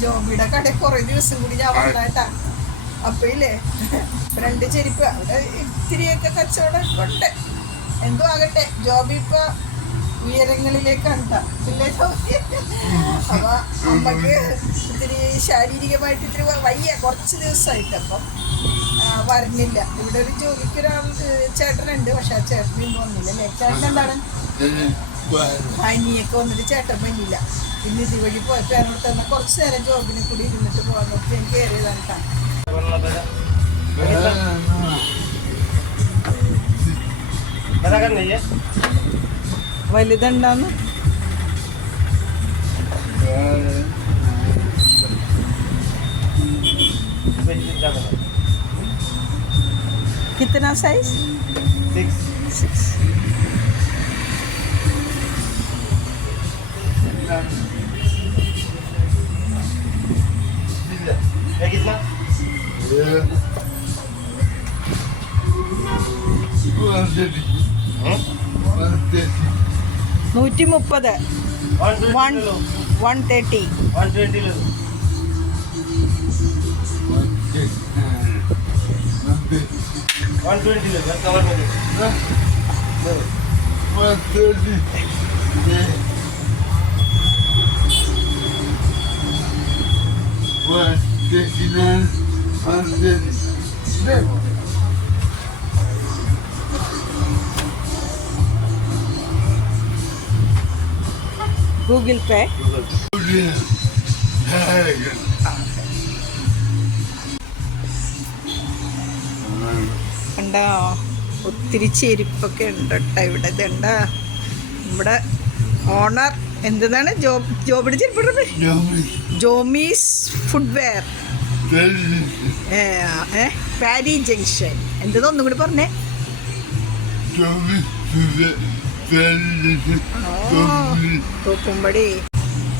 ജോബിയുടെ കട കുറെ ദിവസം കൂടി ഞാൻ വന്നാട്ടാ. അപ്പൊ ഇല്ലേ 2 ചെരുപ്പ് അവിടെ ഇത്തിരിയൊക്കെ കച്ചവടം ഉണ്ട്. എന്തോ ആകട്ടെ, ജോബി ഇപ്പൊ ഉയരങ്ങളിലേക്കാണ് പിന്നെ. അപ്പൊ അമ്മക്ക് ഇത്തിരി ശാരീരികമായിട്ട് ഇത്തിരി വയ്യ കുറച്ച് ദിവസമായിട്ട്. അപ്പം വരുന്നില്ല. ഇവിടെ ഒരു ജോലിക്കൊരാൾ ചേട്ടനുണ്ട്, പക്ഷെ ആ ചേട്ടൻ ഇന്ന് വന്നില്ല അല്ലേ? ചേട്ടൻ എന്താണ് പനിയൊക്കെ വന്നിട്ട് ചേട്ടൻ വന്നില്ല. പിന്നെ ഇതുവഴി പോയപ്പോ എന്നോട് തന്നെ കുറച്ച് നേരം ജോബിനെ കൂടി ഇരുന്നിട്ട് പോകാൻ നോക്കി എനിക്ക് കയറിയതാണ് കേട്ടോ. വലുതുണ്ടാന്ന് कितना साइज 6 कितना 130 130 ഗൂഗിൾ പേ. കണ്ടോ ഒത്തിരി ചെരുപ്പൊക്കെ ഉണ്ട് കേട്ടോ ഇവിടെ. ഇതുണ്ട ഇവിടെ ഓണർ എന്താണ് ജോബിയുടെ ചെരുപ്പ് ജോമീസ് ഫുഡ്വെയർ പാരി ജംഗ്ഷൻ. എന്തെന്ന് ഒന്നും കൂടി പറഞ്ഞേ. തോപ്പുംപടി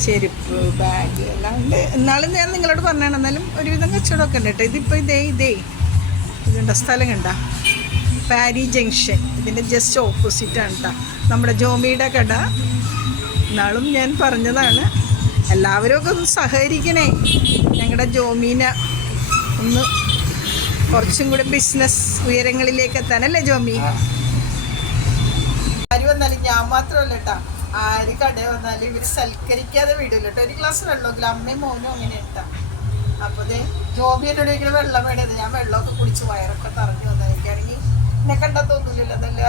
ചെരുപ്പ് ബാഗ് എല്ലാം ഉണ്ട്. എന്നാലും ഞാൻ നിങ്ങളോട് പറഞ്ഞാണ്, എന്നാലും ഒരുവിധം കച്ചവടമൊക്കെ ഉണ്ട് കേട്ടോ. ഇതിപ്പോൾ ഇതേ ഇതുണ്ട സ്ഥലം കണ്ട പാരി ജംഗ്ഷൻ. ഇതിൻ്റെ ജസ്റ്റ് ഓപ്പോസിറ്റാണ് കേട്ടോ നമ്മുടെ ജോമിയുടെ കട. എന്നാളും ഞാൻ പറഞ്ഞതാണ്, എല്ലാവരും ഒക്കെ ഒന്ന് സഹകരിക്കണേ. ഞങ്ങളുടെ ജോമീനെ ഒന്ന് കുറച്ചും കൂടെ ബിസിനസ് ഉയരങ്ങളിലേക്ക് എത്താനല്ലേ ജോമി? ആര് വന്നാലും ഞാൻ മാത്രമല്ല കേട്ടോ, ആര് കടയിൽ വന്നാലും ഇവർ സൽക്കരിക്കാതെ വിടില്ല കേട്ടോ. ഒരു ഗ്ലാസ് വെള്ളമെങ്കിലും അമ്മയും മോനും അങ്ങനെ ഇട്ടാ. അപ്പോൾ അതെ ജോബി എന്നോട് ഇങ്ങനെ വെള്ളം വേണത്. ഞാൻ വെള്ളമൊക്കെ കുടിച്ച് വയറൊക്കെ തറഞ്ഞു വന്നാൽ എനിക്കാണെങ്കിൽ എന്നെ കണ്ടാൽ തോന്നില്ലല്ലോ, നല്ല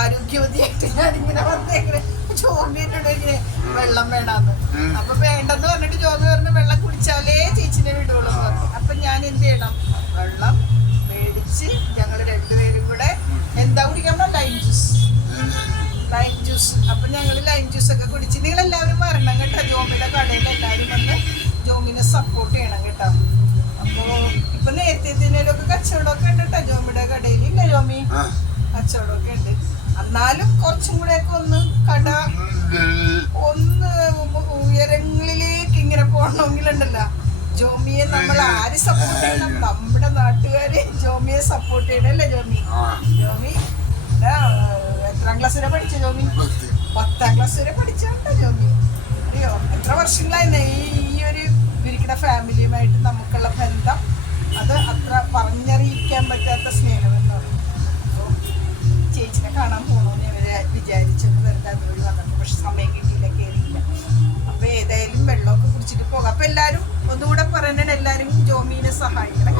ആരോഗ്യവതിയായിട്ട് ഞാനിങ്ങനെ വന്നേങ്ങനെ. ജോബി എന്നോട് ഇങ്ങനെ വെള്ളം വേണമെന്ന്. അപ്പൊ വേണ്ടെന്ന് പറഞ്ഞിട്ട് ജോബി പറഞ്ഞു വെള്ളം കുടിച്ചാലേ ചേച്ചിനെ വിടുള്ളൂ എന്ന് പറഞ്ഞു. അപ്പൊ ഞാൻ എന്ത് ചെയ്യണം, വെള്ളം മേടിച്ച് ഞങ്ങൾ രണ്ടുപേരും കൂടെ എന്താ കുടിക്കാൻ ലൈം ജ്യൂസ്. അപ്പൊ ഞങ്ങൾ ലൈം ജ്യൂസൊക്കെ കുടിച്ച് നിങ്ങളെല്ലാവരും വരണം കേട്ടോ. ജോമിയുടെ കടയിൽ എല്ലാവരും വന്ന് ജോമിനെ സപ്പോർട്ട് ചെയ്യണം കേട്ടോ. അപ്പോൾ ഇപ്പൊ നേരത്തെ കച്ചവടമൊക്കെ ഉണ്ട് കേട്ടോ ജോമിയുടെ കടയിൽ. ഇല്ല ജോമി, കച്ചവടമൊക്കെ ഉണ്ട്. എന്നാലും കുറച്ചും കൂടെ ഒക്കെ ഒന്ന് കട ഒന്ന് ഉയരങ്ങളിലേക്ക് ഇങ്ങനെ പോകണമെങ്കിലുണ്ടല്ലോ ജോമിയെ നമ്മൾ ആര് സപ്പോർട്ട് ചെയ്യണം? നമ്മുടെ നാട്ടുകാര് ജോമിയെ സപ്പോർട്ട് ചെയ്യണല്ലേ ജോമി? ജോമി എത്രാം ക്ലാസ് വരെ പഠിച്ച ജോമി? 10ാം ക്ലാസ് വരെ പഠിച്ചോട്ടോ ജോമി. അറിയോ എത്ര വർഷങ്ങളായിരുന്നു ഈ ഒരു ഇവരിക്കുന്ന ഫാമിലിയുമായിട്ട് നമുക്കുള്ള ബന്ധം. അത് അത്ര പറഞ്ഞറിയിക്കാൻ പറ്റാത്ത സ്നേഹമെന്ന് പറയും. അപ്പോൾ ചേച്ചിനെ കാണാൻ പോകണമെന്ന് ഇവരെ വിചാരിച്ചിട്ട് വെറുതെ അതുവഴി വന്നിട്ട്, പക്ഷെ സമയം കിട്ടിയില്ല, കയറിയില്ല. അപ്പോൾ ഏതായാലും വെള്ളമൊക്കെ കുടിച്ചിട്ട് പോകാം. അപ്പോൾ എല്ലാവരും ഒന്നുകൂടെ പറയണേ, എല്ലാവരും ജോമീനെ സഹായിക്കണം.